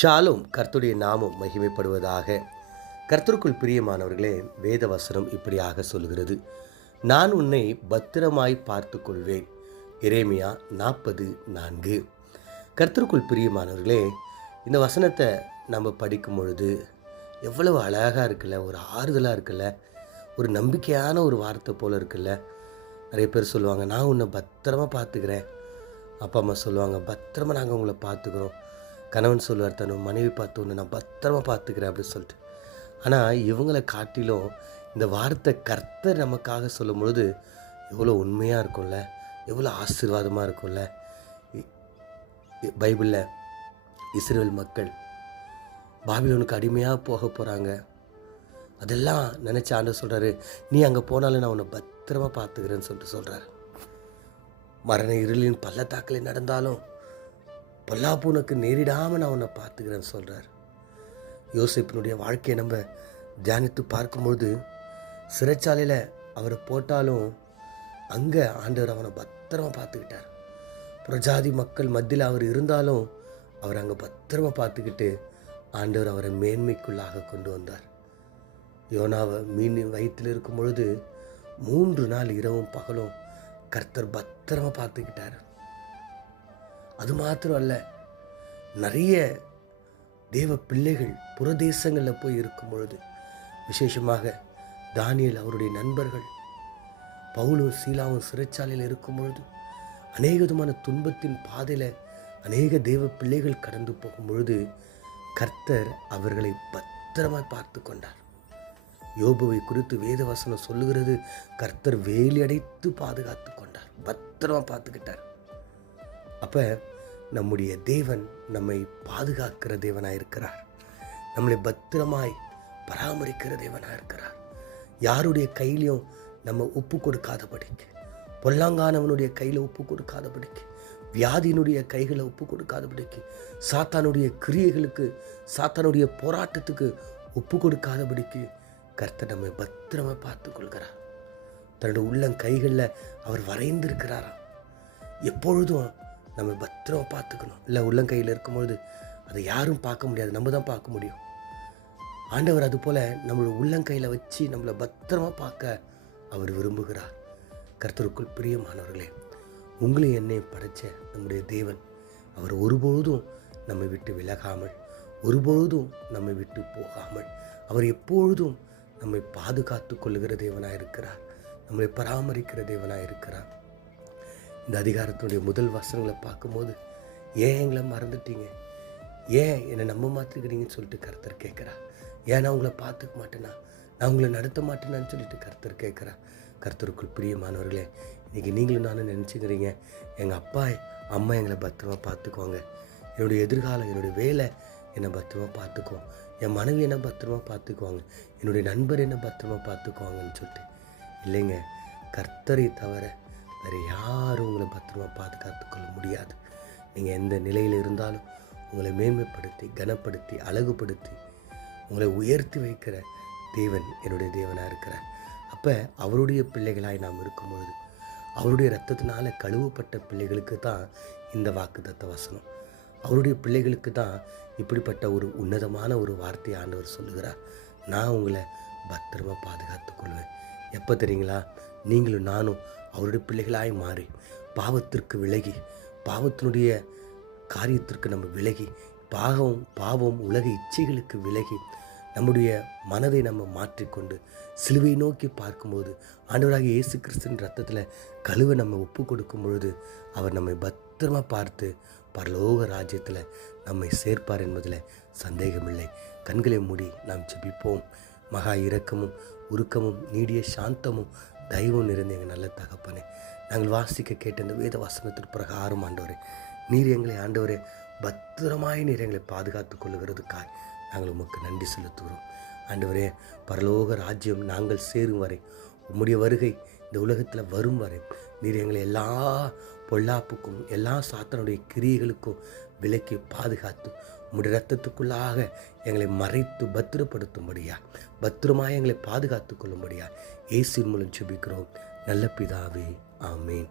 ஷாலும் கர்த்துடைய நாமும் மகிமைப்படுவதாக. கர்த்தருக்குள் பிரியமானவர்களே வேத வசனம் இப்படியாக சொல்கிறது. நான் உன்னை பத்திரமாய் பார்த்து கொள்வேன் எரேமியா நாற்பது நான்கு. கர்த்தருக்குள் பிரியமானவர்களே இந்த வசனத்தை நம்ம படிக்கும் பொழுது எவ்வளவு அழகாக இருக்குல்ல ஒரு ஆறுதலாக இருக்குல்ல ஒரு நம்பிக்கையான ஒரு வார்த்தை போல் இருக்குல்ல. நிறைய பேர் சொல்லுவாங்க நான் உன்னை பத்திரமா பார்த்துக்கிறேன். அப்பா அம்மா சொல்லுவாங்க பத்திரமா நாங்கள் உங்களை பார்த்துக்குறோம். கணவன் சொல்லுவார் தன் மனைவி பார்த்து ஒன்று நான் பத்திரமா பார்த்துக்கிறேன் அப்படின்னு சொல்லிட்டு. ஆனால் இவங்களை காட்டிலும் இந்த வார்த்தை கர்த்தர் நமக்காக சொல்லும் பொழுது எவ்வளோ உண்மையாக இருக்கும்ல எவ்வளோ ஆசீர்வாதமாக இருக்கும்ல. இ- பைபிளில் இஸ்ரேல் மக்கள் பாபிலோனுக்கு அடிமையாக போக போகிறாங்க அதெல்லாம் நினச்சி ஆண்டு சொல்கிறாரு நீ அங்கே போனாலும் நான் உன்னை பத்திரமா பார்த்துக்கிறேன்னு சொல்லிட்டு சொல்கிறாரு மரண இருளின் பள்ளத்தாக்கில் நடந்தாலும் பொல்லாப்பு உனக்கு நேரிடாமல் நான் உன்னை பார்த்துக்கிறேன்னு சொல்கிறார் யோசிப்பினுடைய வாழ்க்கையை நம்ம தியானித்து பார்க்கும்பொழுது சிறைச்சாலையில் அவரை போட்டாலும் அங்கே ஆண்டவர் அவனை பத்திரமா பார்த்துக்கிட்டார். பிரஜாதி மக்கள் மத்தியில் அவர் இருந்தாலும் அவர் அங்கே பத்திரமா பார்த்துக்கிட்டு ஆண்டவர் அவரை மேன்மைக்குள்ளாக கொண்டு வந்தார். யோனாவை மீன் வயிற்றில் இருக்கும் பொழுது மூன்று நாள் இரவும் பகலும் கர்த்தர் பத்திரமா பார்த்துக்கிட்டார். அது மாத்திரம் அல்ல நிறைய தேவ பிள்ளைகள் புறதேசங்களில் போய் இருக்கும் பொழுது விசேஷமாக தானியல் அவருடைய நண்பர்கள் பவுலும் சீலாவும் சிறைச்சாலையில் இருக்கும் பொழுது அநேக விதமான துன்பத்தின் பாதையில் அநேக தேவ பிள்ளைகள் கடந்து போகும் பொழுது கர்த்தர் அவர்களை பத்திரமாய் பார்த்து கொண்டார். யோபுவை குறித்து வேதவசனம் சொல்லுகிறது கர்த்தர் வேலி அடைத்து பாதுகாத்து கொண்டார். பத்திரமா பார்த்துக்கிட்டார். அப்போ நம்முடைய தேவன் நம்மை பாதுகாக்கிற தேவனாக இருக்கிறார். நம்மளை பத்திரமாய் பராமரிக்கிற தேவனாக இருக்கிறார். யாருடைய கையிலையும் நம்ம உப்பு கொடுக்காதபடிக்கு பொல்லாங்கானவனுடைய கையில் உப்பு கொடுக்காதபடிக்கு வியாதியினுடைய கைகளை உப்பு கொடுக்காதபடிக்கு சாத்தானுடைய கிரியைகளுக்கு சாத்தானுடைய போராட்டத்துக்கு ஒப்பு கொடுக்காதபடிக்கு கர்த்தர் நம்மை பத்திரமா பார்த்து கொள்கிறார். தன்னுடைய உள்ளம் கைகளில் அவர் வரைந்திருக்கிறாராம். எப்பொழுதும் நம்ம பத்திரமா பார்த்துக்கணும். இல்லை உள்ளங்கையில் இருக்கும்பொழுது அதை யாரும் பார்க்க முடியாது. நம்ம தான் பார்க்க முடியும். ஆண்டவர் அதுபோல் நம்மளோட உள்ளங்கையில் வச்சு நம்மளை பத்திரமா பார்க்க அவர் விரும்புகிறார். கர்த்தருக்குள் பிரியமானவர்களே உங்களையும் என்னையும் படைச்ச நம்முடைய தேவன் அவர் ஒருபொழுதும் நம்மை விட்டு விலகாமல் ஒருபொழுதும் நம்மை விட்டு போகாமல் அவர் எப்பொழுதும் நம்மை பாதுகாத்து கொள்ளுகிற தேவனாக இருக்கிறார் நம்மளை பராமரிக்கிற தேவனாக இருக்கிறார் இந்த அதிகாரத்தினுடைய முதல் வசனங்களை பார்க்கும்போது ஏன் எங்களை மறந்துட்டீங்க? ஏன் என்னை நம்ப மாற்றிக்கிறீங்கன்னு சொல்லிட்டு கருத்தர் கேட்குறா ஏன் நான் உங்களை பார்த்துக்க மாட்டேனா? நான் உங்களை நடத்த மாட்டேனான்னு சொல்லிட்டு கருத்தர் கேட்குறா கருத்தருக்குள் பிரியமானவர்களே இன்றைக்கி நீங்களும் நானும் நினச்சிக்கிறீங்க எங்கள் அப்பா அம்மா எங்களை பத்திரமா பார்த்துக்குவாங்க. என்னுடைய எதிர்காலம் என்னுடைய வேலை என்னை பத்திரமா பார்த்துக்குவோம் என் மனைவி என்னை பத்திரமா பார்த்துக்குவாங்க. என்னுடைய நண்பர் என்னை பத்திரமா பார்த்துக்குவாங்கன்னு சொல்லிட்டு. இல்லைங்க கர்த்தரை தவிர வேறு யாரும் உங்களை பத்திரமா பாதுகாத்து கொள்ள முடியாது. நீங்கள் எந்த நிலையில் இருந்தாலும் உங்களை மேன்மைப்படுத்தி கனப்படுத்தி அழகுபடுத்தி உங்களை உயர்த்தி வைக்கிற தேவன் என்னுடைய தேவனாக இருக்கிறார். அப்போ அவருடைய பிள்ளைகளாய் நாம் இருக்கும்பொழுது அவருடைய ரத்தத்தினால கழுவப்பட்ட பிள்ளைகளுக்கு தான் இந்த வாக்குத்தத்த வசனம். அவருடைய பிள்ளைகளுக்கு தான் இப்படிப்பட்ட ஒரு உன்னதமான ஒரு வார்த்தையை ஆண்டவர் சொல்லுகிறார். நான் உங்களை பத்திரமா பாதுகாத்துக்கொள்வேன். எப்போ தெரியுங்களா? நீங்களும் நானும் அவருடைய பிள்ளைகளாய் மாறி பாவத்திற்கு விலகி பாவத்தினுடைய காரியத்திற்கு நம்ம விலகி பாகம் பாவம் உலக இச்சைகளுக்கு விலகி நம்முடைய மனதை நம்ம மாற்றிக்கொண்டு சிலுவை நோக்கி பார்க்கும்போது ஆண்டவராக இயேசு கிறிஸ்தின் ரத்தத்தில் கழுவை நம்ம ஒப்பு கொடுக்கும் பொழுது அவர் நம்மை பத்திரமா பார்த்து பரலோக ராஜ்யத்தில் நம்மை சேர்ப்பார் என்பதில் சந்தேகமில்லை. கண்களை மூடி நாம் ஜெபிப்போம். மகா இரக்கமும் உருக்கமும் நீடிய சாந்தமும் தெய்வம் நிறைந்த எங்கள் நல்ல தகப்பனே நாங்கள் வாசிக்க கேட்ட இந்த வேத வசனத்திற்கு பிரகாரம் ஆண்டவரே நீர் எங்களை ஆண்டவரே பத்திரமாய் நீர் எங்களை பாதுகாத்து கொள்ளுகிறதுக்காய் நாங்கள் உமக்கு நன்றி செலுத்துகிறோம். ஆண்டவரே பரலோக ராஜ்யம் நாங்கள் சேரும் வரை உம்முடைய வருகை இந்த உலகத்தில் வரும் வரை. நீர் எங்களை எல்லா பொல்லாப்புக்கும் எல்லா சாத்தனுடைய கிரியைகளுக்கும் விலக்கி பாதுகாத்து உம்முடைய ரத்தத்துக்குள்ளாக எங்களை மறைத்து பத்திரப்படுத்தும்படியா பத்திரமாய் எங்களை பாதுகாத்து கொள்ளும்படியா ஏசி மூலம் செபிக்கிறோம் நல்ல பிதாவே ஆமேன்.